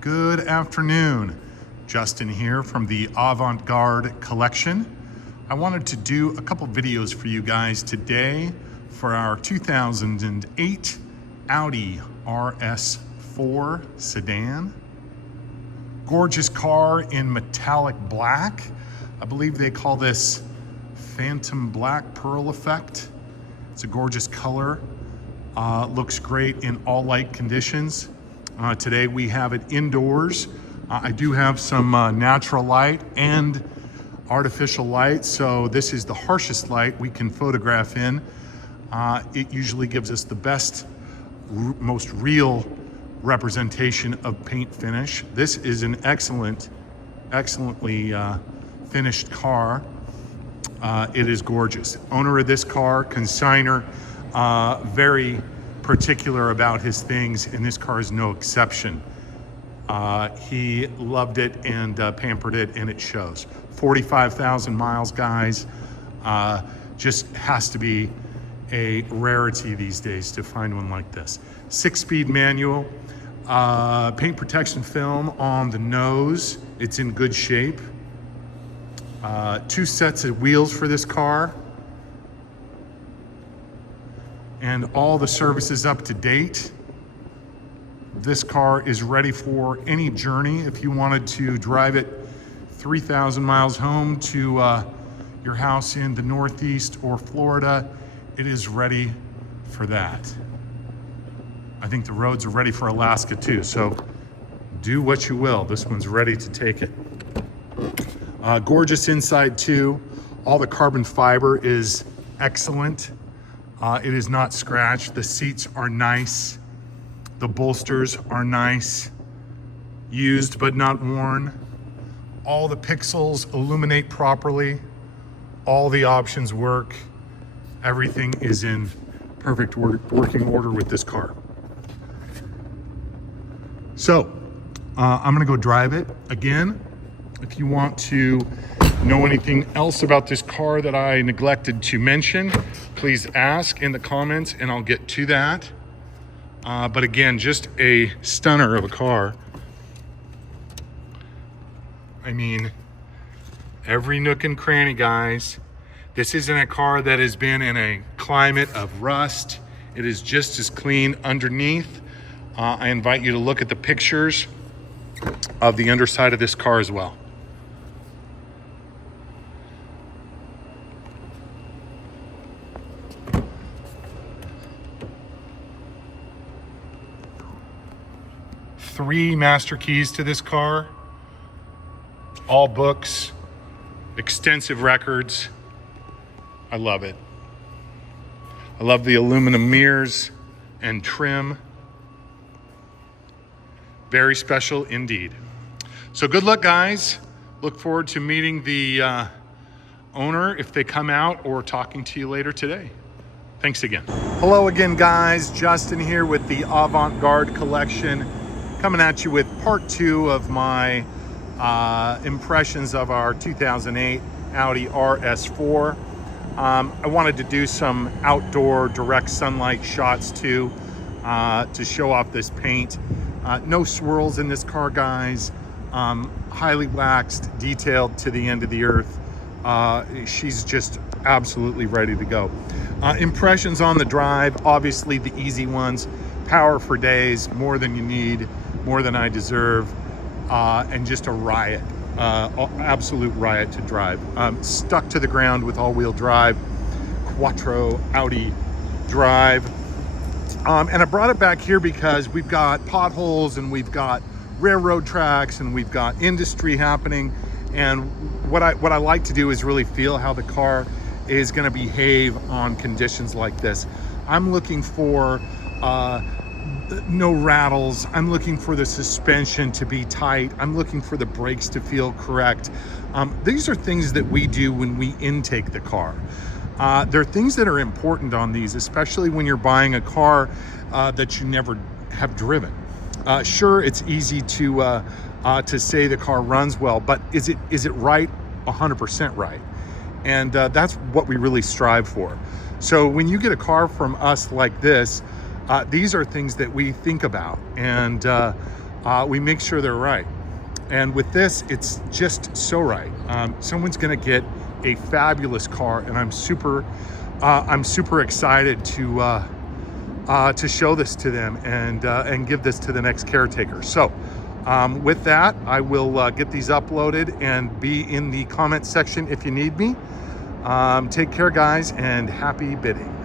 Good afternoon. Justin here from the Avant-Garde Collection. I wanted to do a couple videos for you guys today for our 2008 Audi RS4 sedan. Gorgeous car in metallic black. I believe they call this Phantom Black Pearl Effect. It's a gorgeous color. Looks great in all light conditions. Today we have it indoors. I do have some natural light and artificial light, so this is the harshest light we can photograph in. It usually gives us the best, most real representation of paint finish. This is an excellently finished car. It is gorgeous. Owner of this car, consigner, very particular about his things, and this car is no exception. He loved it and pampered it, and it shows. 45,000 miles, guys. Just has to be a rarity these days to find one like this. 6-speed manual, paint protection film on the nose. It's in good shape. 2 sets of wheels for this car. And all the service is up to date. This car is ready for any journey. If you wanted to drive it 3,000 miles home to your house in the Northeast or Florida, it is ready for that. I think the roads are ready for Alaska too, so do what you will. This one's ready to take it. Gorgeous inside too. All the carbon fiber is excellent. It is not scratched. The seats are nice. The bolsters are nice. Used but not worn. All the pixels illuminate properly. All the options work. Everything is in perfect working order with this car. So, I'm gonna go drive it again. If you want to know anything else about this car that I neglected to mention, please ask in the comments and I'll get to that. But again, just a stunner of a car. I mean, every nook and cranny, guys. This isn't a car that has been in a climate of rust. It is just as clean underneath. I invite you to look at the pictures of the underside of this car as well. Three master keys to this car, all books, extensive records. I love it. I love the aluminum mirrors and trim. Very special indeed. So good luck, guys. Look forward to meeting the owner if they come out, or talking to you later today. Thanks again. Hello again, guys. Justin here with the Avant-Garde Collection, coming at you with part 2 of my impressions of our 2008 Audi RS4. I wanted to do some outdoor direct sunlight shots too, to show off this paint. No swirls in this car, guys. Highly waxed, detailed to the end of the earth. She's just absolutely ready to go. Impressions on the drive, obviously the easy ones. Power for days, more than you need, more than I deserve, and just a riot, absolute riot to drive. Stuck to the ground with all-wheel drive, Quattro Audi drive. And I brought it back here because we've got potholes and we've got railroad tracks and we've got industry happening. And what I like to do is really feel how the car is going to behave on conditions like this. I'm looking for no rattles. I'm looking for the suspension to be tight. I'm looking for the brakes to feel correct. These are things that we do when we intake the car. There are things that are important on these, especially when you're buying a car that you never have driven. Sure, it's easy to say the car runs well, but is it right? 100% right. And that's what we really strive for. So when you get a car from us like this, these are things that we think about. And we make sure they're right. And with this, it's just so right. Someone's gonna get a fabulous car, and I'm super excited to show this to them and give this to the next caretaker. So with that, I will get these uploaded and be in the comment section if you need me. Take care, guys, and happy bidding.